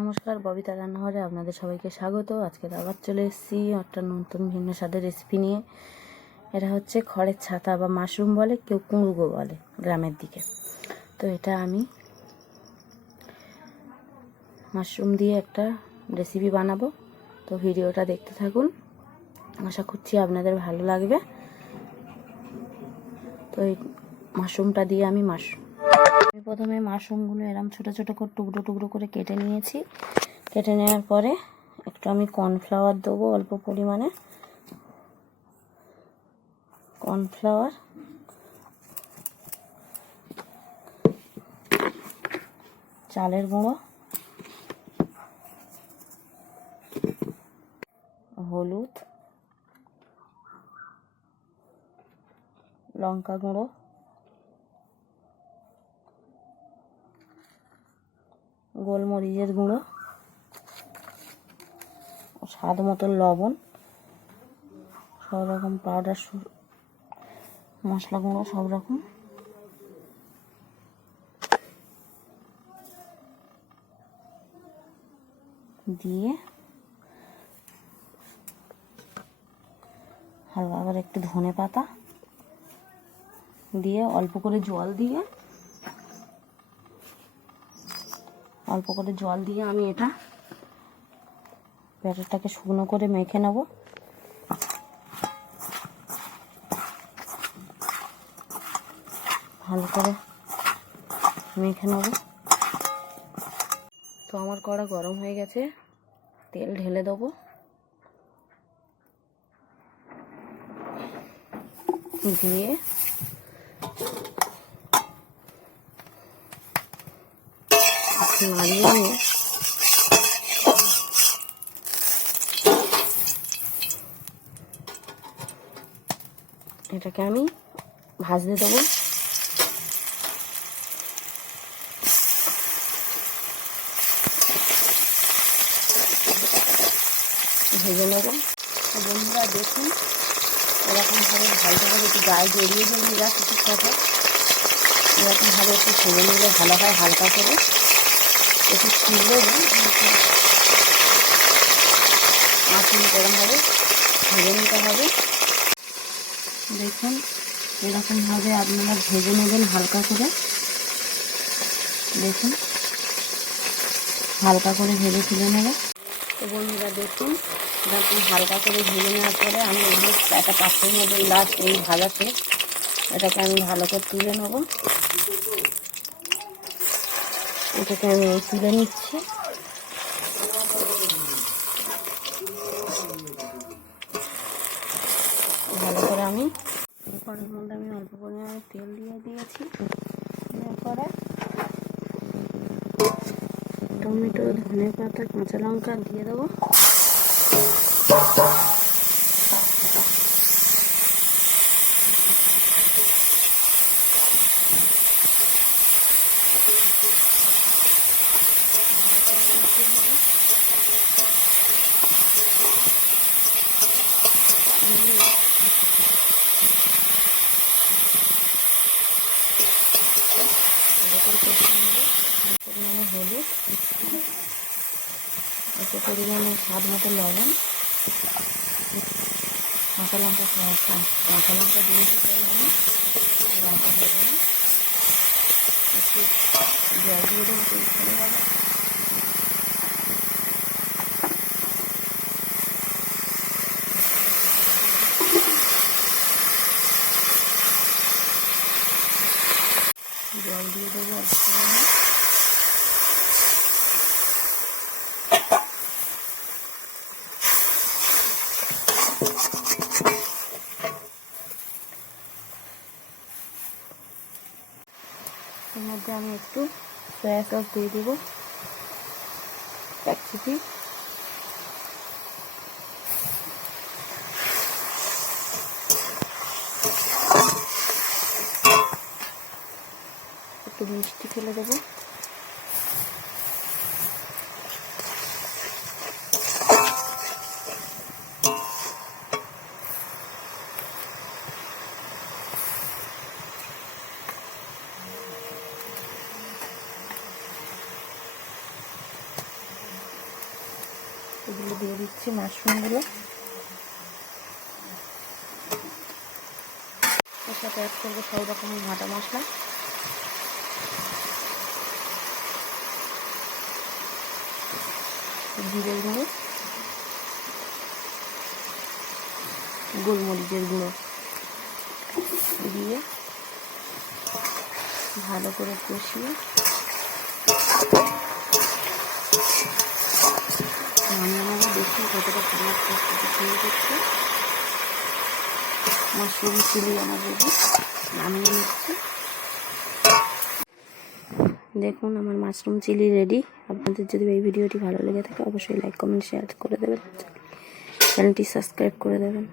নমস্কার, ববিতা রান্নাঘরে আপনাদের সবাইকে স্বাগত। আজকে আবার চলে এসেছি একটা নতুন ভিন্ন স্বাদের রেসিপি নিয়ে। এটা হচ্ছে খড়ের ছাতা বা মাশরুম বলে, কেউ কুঁড়ুগো বলে গ্রামের দিকে। তো এটা আমি মাশরুম দিয়ে একটা রেসিপি বানাবো। তো ভিডিওটা দেখতে থাকুন, আশা করছি আপনাদের ভালো লাগবে। তো এই মাশরুমটা দিয়ে আমি প্রথমে মাশরুমগুলো এরম ছোটো ছোটো করে টুকরো টুকরো করে কেটে নিয়েছি। কেটে নেওয়ার পরে একটু আমি কর্নফ্লাওয়ার দেবো, অল্প পরিমাণে কর্নফ্লাওয়ার, চালের গুঁড়ো, হলুদ, লঙ্কা গুঁড়ো, গোলমরিচের গুঁড়ো, স্বাদ মতো লবণ, সব রকম পাউডার মশলা গুঁড়ো সব রকম দিয়ে হালকা করে একটু ধনে পাতা দিয়ে অল্প করে জল দিয়ে আমি এটা ব্যাটারটাকে শুকনো করে মেখে নেব। ভালো করে মেখে নেব। তো আমার কড়া গরম হয়ে গেছে, তেল ঢেলে দেবো। দিয়ে নাড়িয়ে নিয়ে এটাকে আমি ভাজতে দেবো। ভেজে নেব। বন্ধুরা দেখুন, এরকমভাবে ভাজতে হবে, একটু গায়ে জড়িয়ে যাচ্ছে ঠিক কথা। এরকমভাবে একটু ভেজে নিলে ভালো হয়, হালকা করে একটু ছিঁড়লে মাছগুলো এরকমভাবে ভেজে নিতে হবে। দেখুন, এরকমভাবে আপনারা ভেজে নেবেন হালকা করে। দেখুন, হালকা করে ভেজে তুলে নেব। তো বন্ধুরা দেখুন, এরকম হালকা করে ভেজে নেওয়ার পরে আমি একটা পাত্রের মধ্যে লাস্ট এই ভাজাতে এটাকে আমি ভালো করে তুলে নেব। এটাকে আমি তুলে নিচ্ছি। ভালো করে আমি কড়াইয়ের মধ্যে আমি অল্প পরিমাণে তেল দিয়ে দিয়েছি। এরপরে টমেটো, ধনে পাতা, কাঁচা লঙ্কা দিয়ে দেবো। পরিমাণে হলুদ, অল্প পরিমাণে স্বাদ মতো লবণ, কাঁচা লঙ্কা দিয়েছি। আমি লঙ্কা দেবো না, একটু জল দিয়ে দেবো, চলে যাবে। জল দিয়ে দেবো অল্প পরিমাণে। এর মধ্যে আমি একটু সয়া সস দিয়ে দেবো, এক চিপি। একটু মিষ্টি ফেলে দেবো। এগুলো দিয়ে দিচ্ছি মাশরুমগুলো। এর সাথে অ্যাড করবো সব রকমের ভাজা মশলা, জিরে গুঁড়ো, গোলমরিচের গুঁড়ো দিয়ে ভালো করে কষিয়ে রান্নাটা দেখি কতটা খারাপ প্রস্তুতি তৈরি করছে। মাশরুম চিলি আমার রেডি, নামিয়ে নিচ্ছি। দেখুন আমার মাশরুম চিলি রেডি। আপনাদের যদি এই ভিডিওটি ভালো লেগে থাকে অবশ্যই লাইক কমেন্ট শেয়ার করে দেবেন, চ্যানেলটি সাবস্ক্রাইব করে দেবেন।